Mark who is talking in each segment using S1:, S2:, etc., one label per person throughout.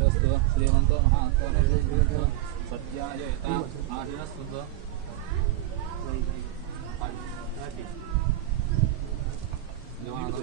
S1: वीरस्तव श्रीमंत महात्व सत्यायता आहिरस्तव देवानंद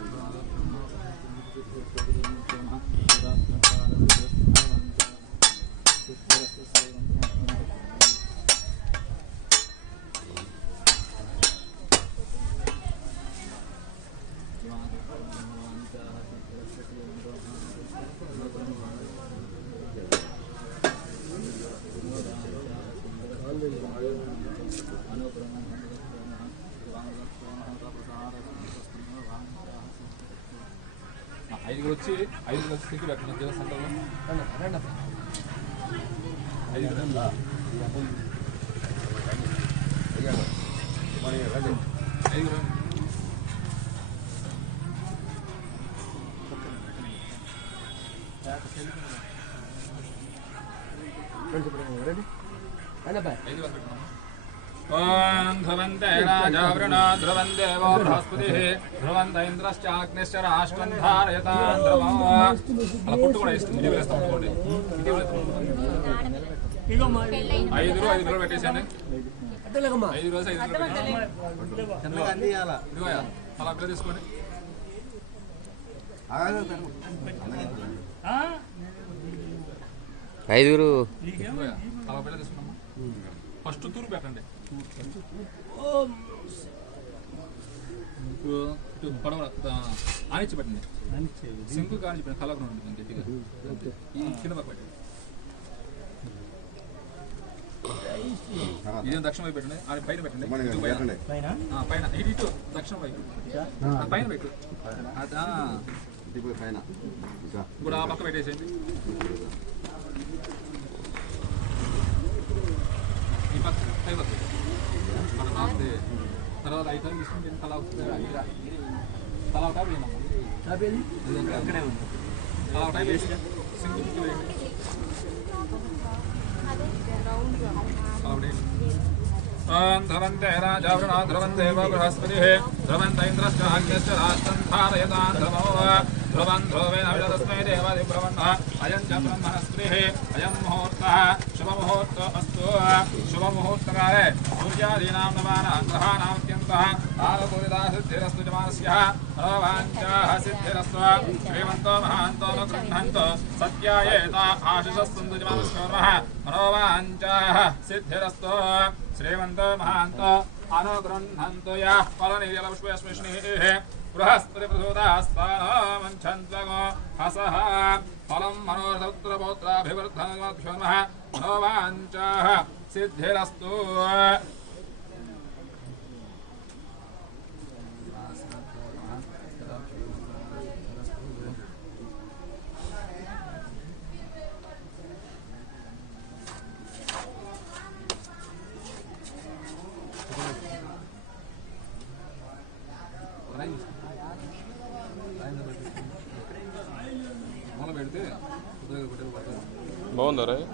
S1: మహాంతో అనుగృహంతో మనోవాంఛాః సిద్ధిరస్సు శ్రీమంతో మహాంతో సత్యాయేత ఆశిరస్సు ఐదుగురు వచ్చి ఐదుగురు వచ్చి సిగ్గు పెట్టండి. జీవ సెంటర్లో. రాజా వృణ ధ్రువం దేవో బృహస్పతి ధ్రువంత ఇంద్రశ్చాగ్నిశ్చ రాష్ట్రం ధారయతాన్ ధ్రువం అలా పుట్టు కూడా ఇస్తుంది అనుకోండి. ఇస్తాం. ఐదుగురు ఐదుగురు పెట్టేసండి ఐదు రోజు ఐదు అలా అక్కడ తీసుకోండి
S2: ఐదుగురు.
S1: అలా ఫస్ట్ తూరు పెట్టండి. ఆనిచ్చి పెట్టండి సింకు కానిచ్చి పెట్టండి కలవకుండా ఉంటుంది గట్టిగా. ఈ కింద పక్క పెట్టండి ఇదేం దక్షిణ వైపు పెట్టండి. అది పైన పెట్టండి. ఇటు పైన. ఆ, పైన. ఇటు ఇటు దక్షిణ వైపు. పైన పెట్టు. అదా. ఇప్పుడు ఆ పక్క పెట్టేసేయండి. మన రాస్తే తర్వాత ఐదు తీసుకుంటే తల అవుతుంది తల ఒకటా వేయమ్మా తల ఒకటా వేసి సింగిల్ సింగిల్ వేయండి తల ఒకటి ఓం ధ్రువంతే రాజా వృణా ధ్రువం దేవ బృహస్పతిः ధ్రువంత ఇంద్రశ్చ అగ్నిశ్చ రాష్ట్రం ధారయతాన్ ధ్రువో ధ్రువం ధ్రువేణ విదతస్మై దేవాది బ్రవన్నः అయం చ బ్రహ్మణస్పతిः అయం ముహూర్తः శుభముహూర్త అస్తు శుభముహూర్తకాలే సూర్యాదీనాం నవానాం గ్రహాణామత్యంతः ఆలోకులితా సిద్ధిరస్తు జమానస్యः మనోవాంఛాः సిద్ధిరస్తు శ్రీమంతో మహాంతో న గృహ్ణంతో సత్యాయేత ఆశిషస్సుందు జమానస్యోర్మः మనోవాంఛాः సిద్ధిరస్తు శ్రీమంతో మహాంతో అనుగృహంతో యः ఫలనిర్యలపుష్పస్మిష్ణిः బృహస్పతి
S2: బాగుందా రా
S3: అదే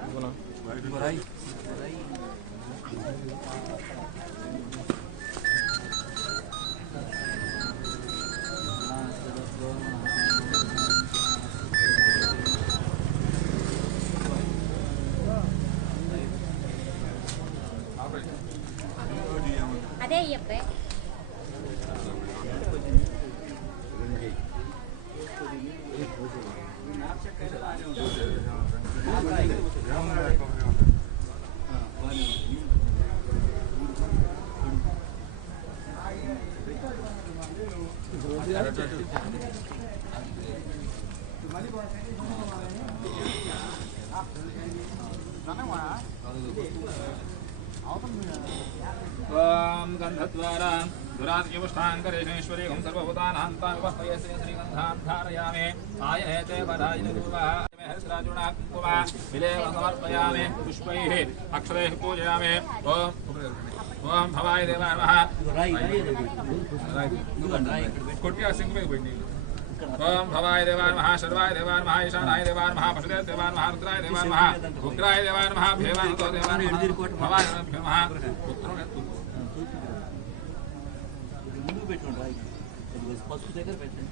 S1: परमेश्वरी हम सर्वभूतानान्तामिवस्तये ओम भवाय देवान महा सर्वाय देवान महा ईशानाय देवान महा पशुदेव देवान महा रुद्राय देवान महा उग्राय देवान महा भेवान देवान भवाय महा पुत्रों ने
S2: तुम పెట్టుకోండి రాయి ఫస్ట్ దగ్గర పెట్టండి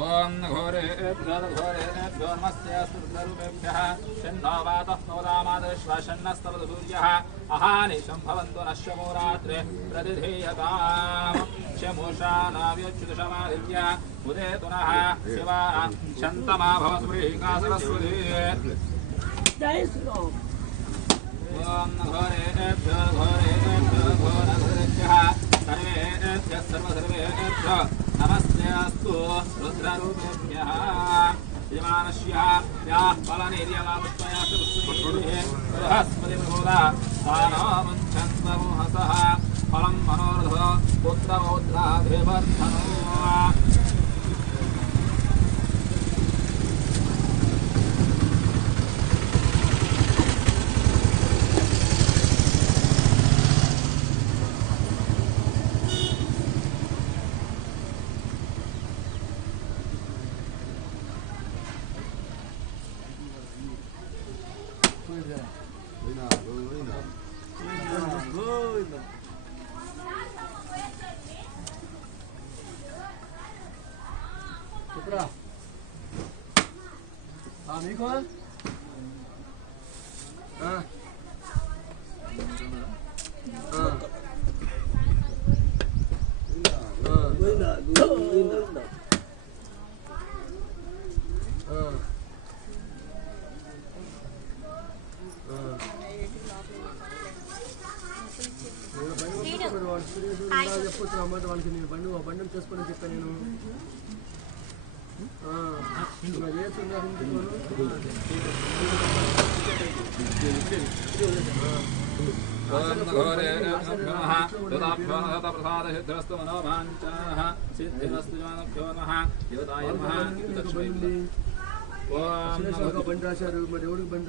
S1: ॐ घोरेभ्योर्मस्यस्तुर्गरुभ्यः शन्नो वातः नोदामादश्वशन्नस्तवधूर्यः अहानि शम्भवन्तु नश्च मोरात्रे प्रतिधेयताम् शमूषा नाव्युच्युतशमादिव्य उदे पुनः शिवा शन्तमा भव स्मृहिका सरस्वती जय श्रीराम నమస్తేస్తు
S4: రుద్రూపేభ్య ఫలం
S3: మనోరథ పుత్రౌద్రాభివర్ధనో మీకు బండి చెప్పొచ్చు వాళ్ళకి నేను బండి ఆ బండి చేసుకొని చెప్పాను నేను ఆ, ఇలా
S1: సిద్ధిరస్తు జానభ్యో దేవతాయ లక్ష్మీ ఓం
S3: రాశారు మరి ఎవరికి బండి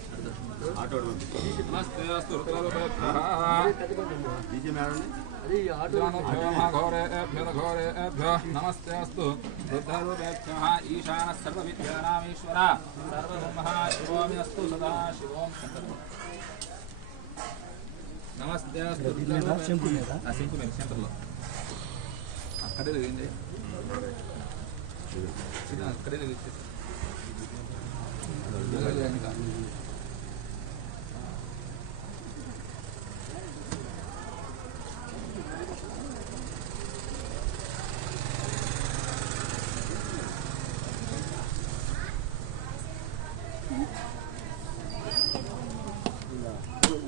S1: नमस्ते अस्तु रुद्ररूपेभ्यः ईशानः सर्वविद्यानामीश्वर सर्वब्रह्मः शिवोऽमि अस्तु सदा शिवों నమస్తే అస్తు శంకు మీద శంకు మీద సెంటర్లో అక్కడే లేదండి ఇది అక్కడే లేదు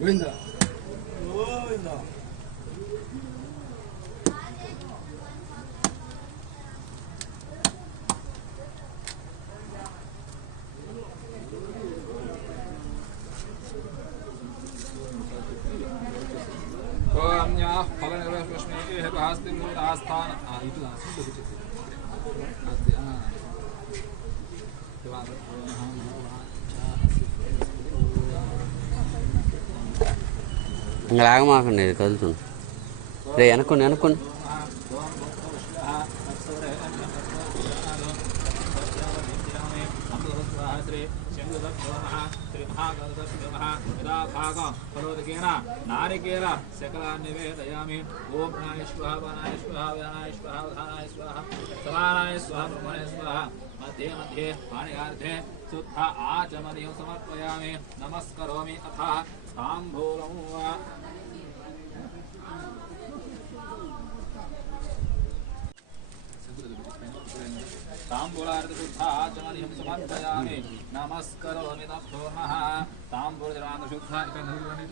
S1: ಗೋವಿಂದ ಗೋವಿಂದ फलनिर्वहप्रश्नेकस्थान इति
S5: ఇంకా లాగమాకండి ఇది కదులుతుంది రే వెనక్కోండి వెనక్కోండి.
S1: భాగవతకేన నారికేల శకలాన్ని వేదయామి ఓం నాయ స్వాహ నాయ స్వాహ నాయ స్వాహ ధనాయ స్వాహ సమానాయ స్వాహ బ్రహ్మణే స్వాహ మధ్యే మధ్యే పాణియార్థే శుద్ధ ఆచమనీయం సమర్పయామి నమస్కరోమి అథ తాంబూలం ताम्बूलार्धशुद्धाचमनीयं समर्पयामि नमस्करोमि तत्पूर्णः ताम्बूलजलान्तशुद्धा इति नदीवनि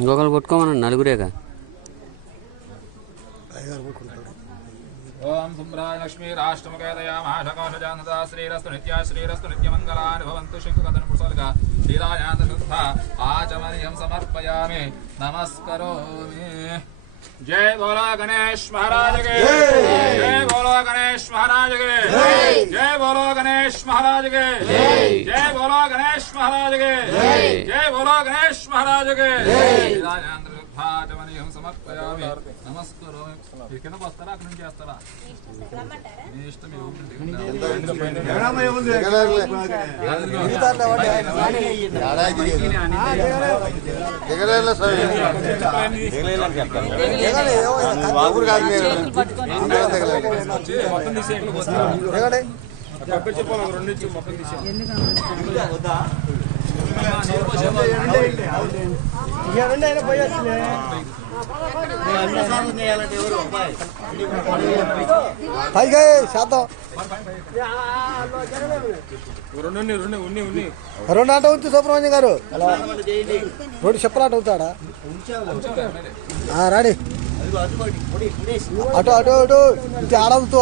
S5: ఇంకొకరు కొట్టుకోమనండి నలుగురేగా
S1: ఓం సుమ్రాయ ब्राणलक्ष्मीराष्ट्रमुखेदयामाशकोशजानता श्रीरस्तु नित्या श्रीरस्तु नित्यमङ्गलानि भवन्तु शङ्कुकदनपुसर्गा श्रीरायान्तशुद्धा आचमनीयं समर्पयामि नमस्करोमि जय बोला गणेश महाराज के जय बोलो गणेश महाराज के जय बोलो गणेश महाराज के जय बोलो गणेश महाराज के जय बोलो गणेश महाराज के శ్రీరాజాంతశుద్ధాచమనీయం సమర్పయామి నమస్కరోమి ఈ కింద వస్తారా అక్కడి నుంచి చేస్తారా మీ ఇష్టం మీ ఊపిరి
S4: ఎక్కడమ్మా ఏముంది? దిగలేదులే స్వామి. ఊరు
S6: పైగా శాతం. రెండు ఆట ఉంచి సుబ్రహ్మణ్యం గారు. రెండు చెప్పలాట అవుతాడా? రాడి. అటు అటు అటు. ఇటు ఆడవుతూ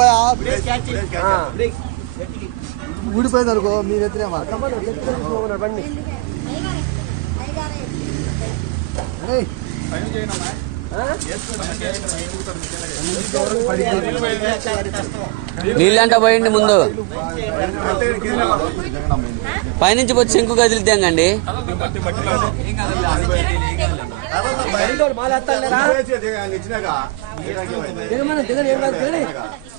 S6: ఊడిపోయింది అనుకో మీరు ఎత్తునేమా బండి
S5: నీళ్ళంట పోయండి ముందు పైనుంచి వచ్చి శంకు కదిలిద్దాంగండి
S4: దిగేసి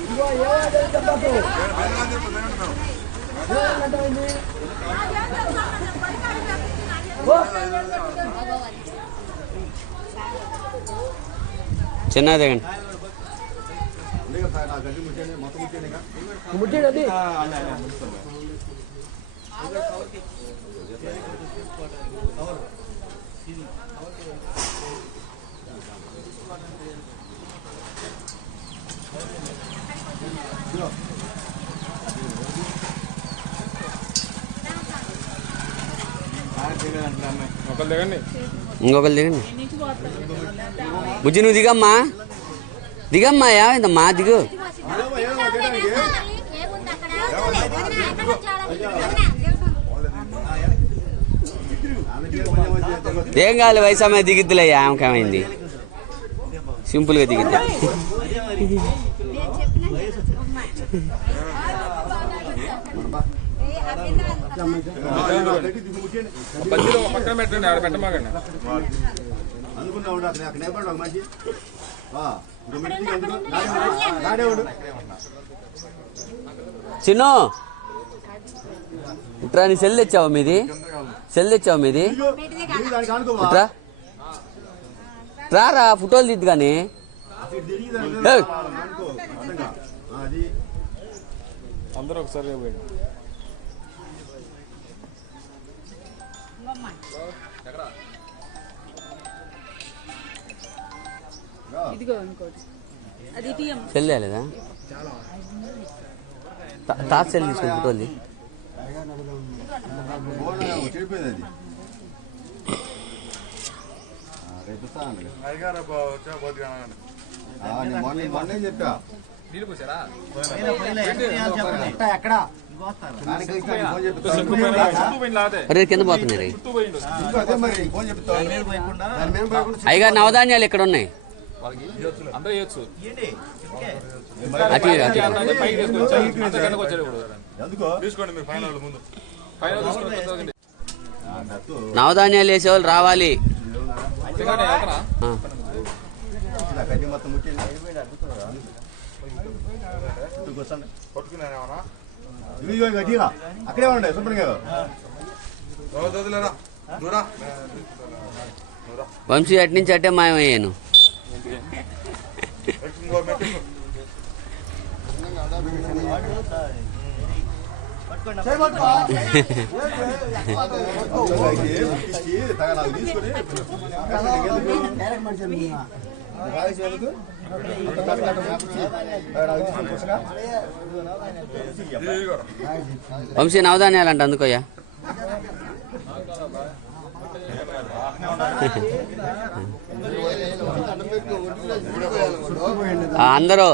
S6: ముసలోళ్ళా?
S2: నిదానంగానే దిగండి.
S5: ఇంకొకరు దిగండి. బుజ్జి నువ్వు దిగమ్మా. దిగమ్మా ఏమైందమ్మా దిగు. ఏం కావాలి వయసు అమ్మాయి దిగిద్దిలే ఆమెకేమైంది సింపుల్గా దిగిద్ది.
S4: చిన్న.
S1: పక్కన పెట్టండి ఆడ
S4: అక్కడ అక్కడ నిలబడి ఒక మనిషి
S5: చిన్ను ఇట్రా నీ సెల్ తెచ్చావు మీది? సెల్ తెచ్చావు మీది? ఇట్రా. రారా ఫోటోలు దిద్దు కానీ
S1: అందరూ ఒకసారి
S7: ఇదిగో ఇంకోటి అది టీఎం
S5: సెల్ తాత సెల్ తీసుకుని ఫోటోలు
S2: ఎక్కడ
S5: అరే కింద
S8: పోయకుండా
S5: అయ్యగారు నవధాన్యాలు ఇక్కడ ఉన్నాయి
S9: వాళ్ళకి అందరూ చేయొచ్చు.
S5: నవధాన్యాలు వేసేవాళ్ళు రావాలి.
S8: అక్కడే ఉండే శుభ్రంగా
S5: వంశీ అటు నుంచి అట్టే మాయమయ్యాను. వంశీ నవధాన్యాలంట అంట అందుకోయ్యా. అందరూ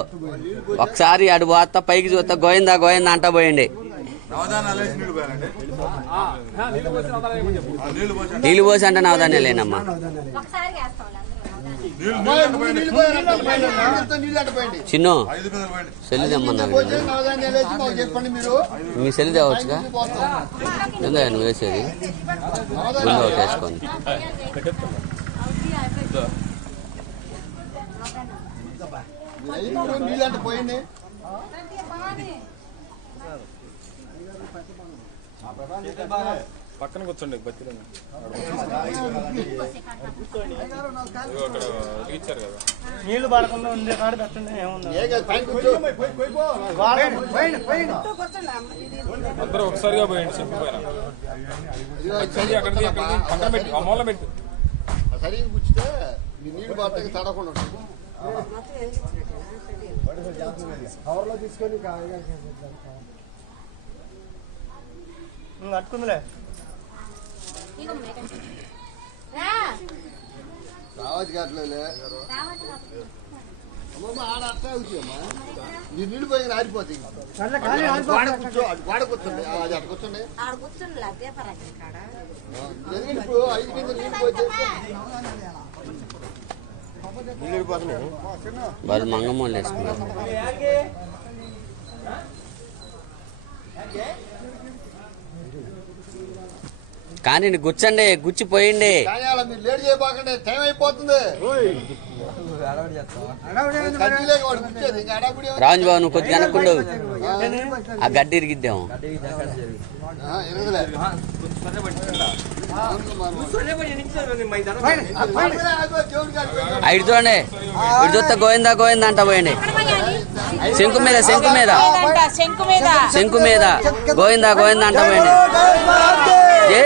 S5: ఒకసారి అటు పోతా పైకి చూస్తా గోయిందా గోయిందా అంటా పోయండి. నీళ్ళు పోసి అంటే నవధాన్యాలేనమ్మా
S10: లేనమ్మా.
S5: చిన్ను సెల్లు తెమ్మన్నారు మీ సెల్లు తేవచ్చుగా? ఎందుకు నువ్వు వేసేది? గుండె ఒకటి వేసుకొని
S9: పక్కన కూర్చోండి బతిలో ఇచ్చారు కదా
S4: నీళ్ళు పడకుండా ఉండే కాడ పెట్టండి ఏముంది?
S9: అందరూ ఒకసారిగా పోయండి చెప్పు పైన చెయ్యి అక్కడిది అక్కడిది పక్కన పెట్టి. ఆ మూల పెట్టి.
S8: సరిగ్గా కూర్చుంటే పట్టక తడకుండా.
S11: కవర్లో తీసుకొని
S4: కట్టుకుందిలే.
S8: రావచ్చు నీ నీళ్ళు పోయి ఆరిపోతాయి. వాడ కూర్చో అది వాడ కూర్చోండి. ఆ, అది అటు కూర్చోండి.
S10: ఆడ కూర్చుని దీపరాజు కాడ
S8: ఎందుకంటే ఇప్పుడు ఐదు కింద నీళ్ళు పోతే నీళ్ళు పోతున్నాయి
S5: వాళ్ళు మంగమ్మలు వేసుకున్నారు కానీ గుచ్చండి
S8: మీరు లేట్ చేయబాకండి టైం అయిపోతుంది.
S5: రాజు బాబు నువ్వు కొద్దిగా వెనక్కుండు ఆ గడ్డి ఇరిగిద్దాం. ఐదు చూడండి ఇటు చూస్తే గోయిందా గోయిందా అంట పోయండి. శంకు మీద శంకు మీద.
S6: శంకు మీద.
S5: గోయిందా గోయిందా అంట పోయండి. జై